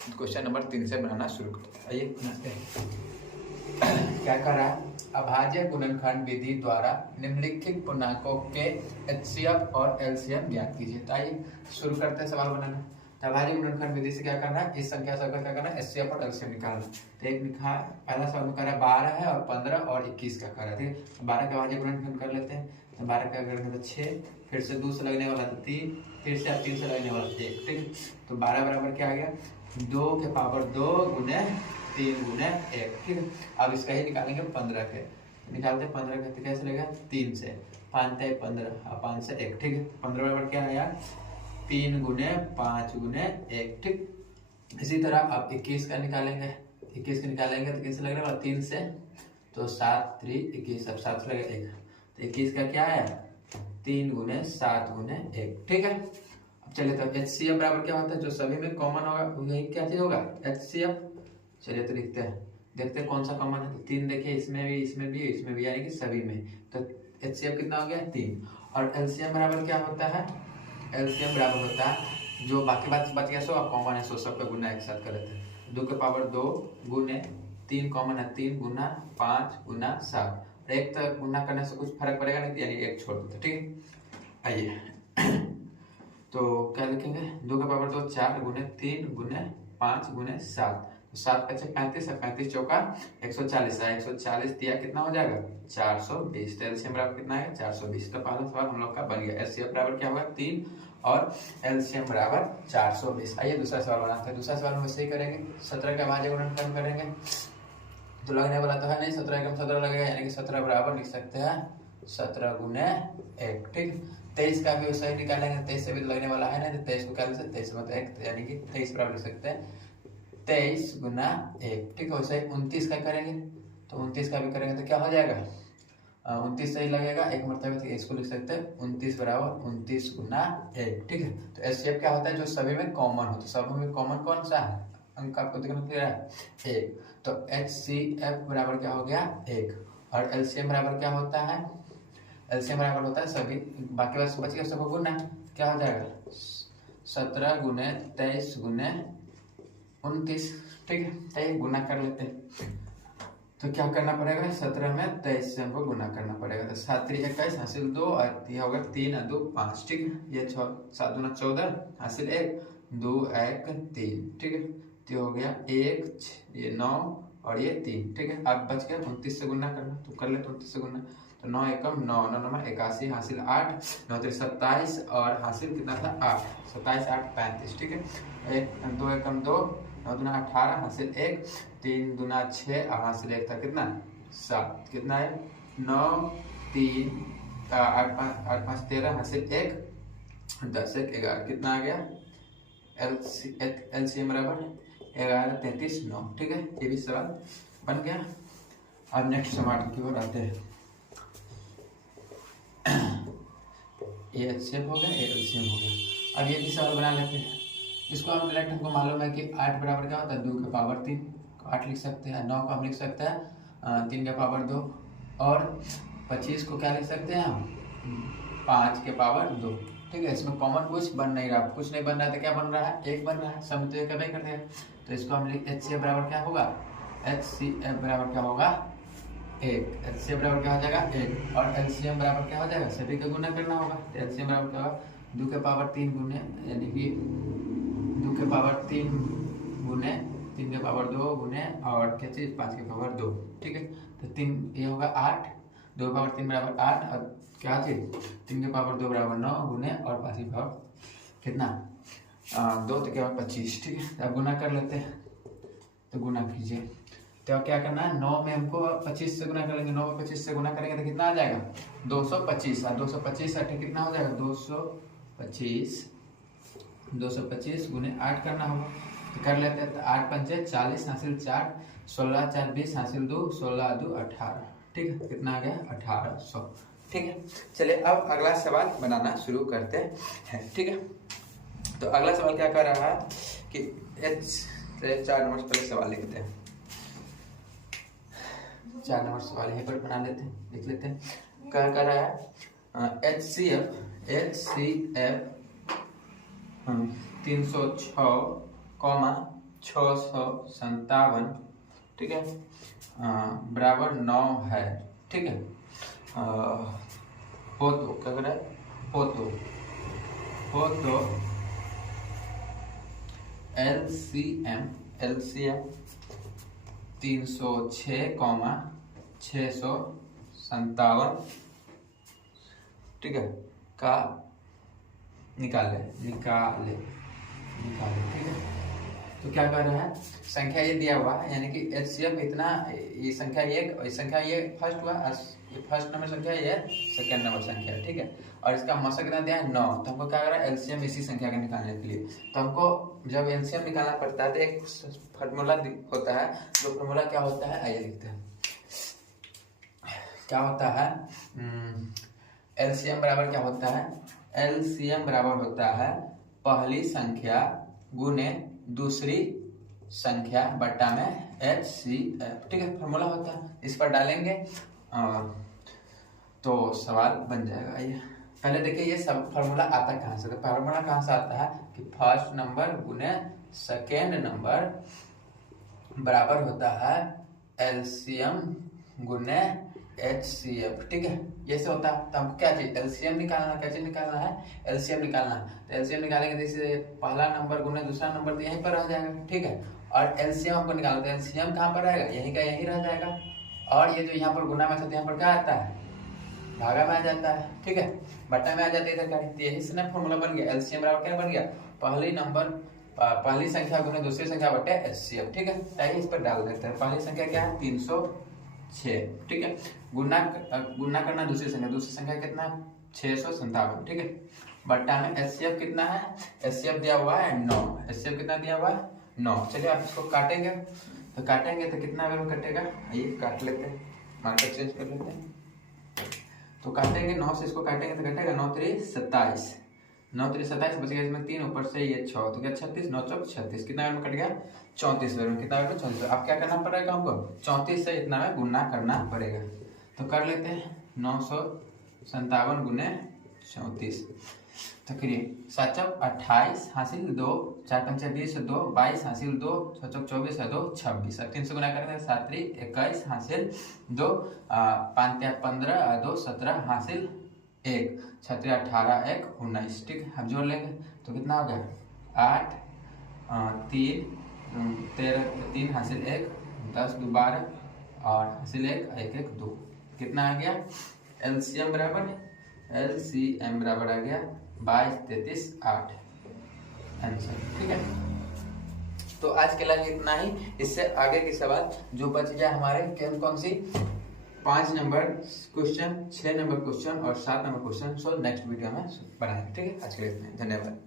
Question number 3 से बनाना शुरू करते हैं। आइए बनाते हैं। क्या कर रहा है? अभाज्य गुणनखंड विधि द्वारा निम्नलिखित पूर्णांकों के एचसीएफ और एलसीएम ज्ञात कीजिए। तो आइए शुरू करते हैं सवाल बनाना। तो अभाज्य गुणनखंड विधि से क्या करना है? इस संख्या सबका क्या करना है? एचसीएफ और एलसीएम निकालना। तो एक लिखा पहला सवाल में कर रहा है 12 है और 15 और 21 का कर रहा है। ठीक है, 12 का अभाज्य गुणनखंड कर लेते हैं। तो 12 का करेंगे तो 6, फिर से 2 से लगने वाला तो 3, फिर से 3 से लगने वाला 1। ठीक है, तो 12 बराबर क्या आ गया? 2 के पावर 2 गुने 3 गुने 1। ठीक है, अब इसका ही निकालेंगे 15 के। निकालते हैं 15 के, तो कैसे लगेगा? 3 से 5 है 15 और 5 से 1। ठीक है, 15 बराबर क्या आया? 3 गुने 5 गुने 1। ठीक, इसी तरह अब 21 का निकालेंगे। 21 का निकालेंगे तो कैसे लगेगा? 3 से, तो 7 3 21, अब 7 से लगेगा 1। तो 21 का क्या है? 3 गुने 7 गुने 1। ठीक है, चलिए तो एचसीएफ बराबर क्या होता है? जो सभी में कॉमन होगा वही क्या चीज होगा? एचसीएफ। चलिए तो लिखते हैं, देखते हैं कौन सा कॉमन है। तो 3 देखिए, इसमें भी इसमें भी इसमें भी, यानी कि सभी में। तो एचसीएफ कितना हो गया? 3। और एलसीएम बराबर क्या होता है? एलसीएम बराबर होता है जो बाकी बात बच गया सो अब कॉमन है, सो सबका गुना एक साथ कर लेते हैं। 2 के पावर 2 गुने 3 कॉमन है, 3 गुना 5 गुना 7। और 1 तक गुना करने से कुछ फर्क पड़ेगा नहीं, यानी 1 छोड़ देते। ठीक है, आइए तो क्या लिखेंगे? 2 का पावर 2 4 गुने 3 गुने 5 गुने 7। 7 का 35 है, 35 चौका 140 है, 140 दिया कितना हो जाएगा? 420। तो एलसीएम बराबर कितना है? 420। तो पहला सवाल हम लोग का बन गया। एचसीएफ बराबर क्या होगा? 3 और एलसीएम बराबर 420। आइए दूसरा सवाल बनाते हैं। दूसरा सवाल हम वैसे ही करेंगे, 17 का अभाज्य गुणनखंड करेंगे। तो लगने वाला तो है नहीं, 17 एकम 17 लगेगा, यानी कि 17 बराबर लिख सकते हैं 17 गुने 1। ठीक, 23 का भी वैसा ही निकालेंगे। 23 से भी लगने वाला है ना, तो 23 को क्या लिख सकते हैं? 23 मतलब 1, यानी कि 23 बराबर लिख सकते हैं 23 गुना 1। ठीक है, वैसे ही 29 का करेंगे। तो 29 का भी करेंगे तो क्या हो जाएगा? 29 सही लगेगा, एक मरतबे तो इसको लिख सकते हैं 29 बराबर 29 गुना 1। ठीक है, तो एचसीएफ क्या होता है? जो सभी में कॉमन हो। तो सभी में कॉमन कौन सा है? अंक आपको देखना क्लियर है 1। तो एचसीएफ बराबर क्या हो गया? 1। और एलसीएम बराबर क्या होता है? एलसीएम बराबर होता है सभी बाकी बस बच गया सबको गुना, क्या हो जाएगा? 17 गुने 23 गुने 29। ठीक है, तो गुना कर लेते हैं। तो क्या करना पड़ेगा? 17 में 23 से हमको गुना करना पड़ेगा। तो 7 3 21 हासिल 2 और यह होगा 3 और 2 5। ठीक है, ये 7 दूना 14 हासिल 1 2 1 3। ठीक है, तो हो गया 1 ये 9 और ये 3। ठीक है, अब बच गया 29 से गुना करना, तो कर ले 29 से गुना। तो 9 एकम 9 9 9 81 हासिल 8 9 3 27 और हासिल कितना था? 8 27 8 35। ठीक है, 1 2 एकम 2 9 दूना 18 हासिल 1 3 दूना 6 और हासिल 1 था कितना? 7। कितना है? 9 3 8 5 13 हासिल 1 10 1 11। कितना आ गया? एलसीएम बराबर 11 33 9। ठीक है, ये भी सवाल बन गया। अब नेक्स्ट सवाल की ओर आते हैं। ये एचसीएफ हो गया, ये एलसीएम हो गया। अब ये भी सवाल बना लेते हैं। इसको हम डायरेक्ट, हमको मालूम है कि 8 बराबर क्या होता है? 2 के पावर 3 8 लिख सकते हैं। 9 को हम लिख सकते हैं 3 के पावर 2 और 25 को क्या लिख सकते हैं हम? 5 के पावर 2। ठीक है, इसमें कॉमन कुछ बन नहीं रहा, कुछ नहीं बन रहा है तो क्या बन रहा है? 1 बन रहा है, सम तो एक नहीं करते हैं। तो इसको हम लिख एचसीएफ बराबर क्या होगा? एचसीएफ बराबर क्या होगा? 1। एचसीएफ बराबर क्या हो जाएगा? 1। और एलसीएम बराबर क्या हो जाएगा? सभी का गुना करना होगा। तो एलसीएम बराबर क्या होगा? 2 के पावर 3 गुने, यानी कि 2 के पावर 3 गुने 3 के पावर 2 गुने और क्या चीज 5 के पावर 2। ठीक है, तो 3 ये होगा 8, 2 के पावर 3 बराबर 8 और क्या चीज 3 के पावर 2 बराबर 9 गुने और 5 के पावर कितना 2 तो क्या 25। ठीक है, तो अब गुना कर लेते हैं। तो गुना कीजिए, तो क्या करना है? 9 में हमको 25 से गुना करेंगे। 9 में 25 से गुना करेंगे तो कितना आ जाएगा? 225। और 225 कितना हो जाएगा? 225 गुने 8 करना होगा। तो कर लेते हैं। तो 8 पंचे 40 हासिल 4 16 4 20 हासिल 2 16 2 18। ठीक है, कितना आ गया? 1800। ठीक है, चलिए अब अगला सवाल बनाना शुरू करते हैं। ठीक है, तो अगला सवाल क्या कर रहा है कि 4 नंबर पहले सवाल लिखते हैं। 4 नंबर सवाल यहीं पर बना लेते हैं, लिख लेते हैं। क्या कर रहा है? एचसीएफ 306, 657, ठीक है, बराबर 9 है, ठीक है। हो तो क्या कर रहा है, हो तो LCM 306,657, ठीक है, का निकाले, ठीक है। तो क्या कर रहा है, संख्या ये दिया हुआ है, यानी कि HCF इतना, ये संख्या ये संख्या ये फर्स्ट हुआ, ये फर्स्ट नंबर संख्या, ये सेकंड नंबर संख्या, ठीक है। और इसका मौसा कितना दिया है 9, तो हमको क्या करना है LCM इसी संख्या का निकालने के लिए। तो हमको जब LCM निकालना पड़ता है तो एक फार्मूला होता है, जो फार्मूला क्या होता है आइए लिखते हैं। क्या होता है, LCM बराबर क्या होता है, LCM बराबर होता है पहली संख्या गुने दूसरी संख्या बट्टा में HCF, ठीक है, फॉर्मूला होता है। इस पर डालेंगे तो सवाल बन जाएगा। आइए पहले देखिए ये सब फॉर्मूला आता कहाँ से, फॉर्मूला कहाँ से आता है कि फर्स्ट नंबर गुने सेकेंड नंबर बराबर होता है LCM गुने HCF, ठीक है, ये से होता है। तो हमको क्या चाहिए, LCM निकालना, क्या चीज निकालना है, LCM निकालना है। तो LCM निकालेंगे तो जैसे पहला नंबर गुने दूसरा नंबर तो यहीं पर रह जाएगा, ठीक है। और LCM हमको निकालना, तो LCM कहाँ पर रहेगा, यहीं का यहीं रह जाएगा। और ये जो यहाँ पर गुना में था, यहाँ पर क्या आता है, भागा में आ जाता है, ठीक है, बट्टा में आ जाता है इधर का। यही से ना फॉर्मूला बन गया, LCM बराबर क्या बन गया, पहली संख्या गुने दूसरी संख्या बटे HCF, ठीक है। आइए इस पर डाल देते हैं। पहली संख्या क्या है 306, ठीक है, गुना करना दूसरी संख्या कितना है 657, ठीक है, बट्टा में HCF कितना है, HCF दिया हुआ है 9, HCF कितना दिया हुआ है 9। चलिए आप इसको काटेंगे, तो कितना वैल्यू कटेगा, आइए काट लेते हैं, मार्कर चेंज कर लेते हैं। तो काटेंगे 9 से इसको काटेंगे तो कटेगा 9 3 27, 9 3 27 बच गया इसमें 3, ऊपर से ये 6, तो क्या 36, 9 चौक 36, कितना वैल्यू कट गया 34 वैल्यू, कितना वैल्यू 34। अब क्या करना पड़ेगा हमको, 34 से इतना में गुना करना पड़ेगा। तो कर लेते हैं 957 गुने 34, तो करिए 7 चौक 28 हासिल 2, 4 पंचे 20 2, 22 हासिल 2, 6 चौक 24 है 2, 26। अब 3 से गुना करेंगे 7 3 21 हासिल 2, 5 3 15 2 17 हासिल 1, 6 3 18 1 19, ठीक। अब जोड़ लेंगे तो कितना हो गया 8 3 13 3 हासिल 1, 10 2 12 और हासिल 1 1 1 2, कितना आ गया LCM बराबर आ गया 22 33 8 आंसर, ठीक है। तो आज के लिए इतना ही। इससे आगे के सवाल जो बच गया हमारे कौन सी 5 नंबर क्वेश्चन, 6 नंबर क्वेश्चन और 7 number question, so next video में बनाएंगे, ठीक है। आज के लिए इतना ही, धन्यवाद।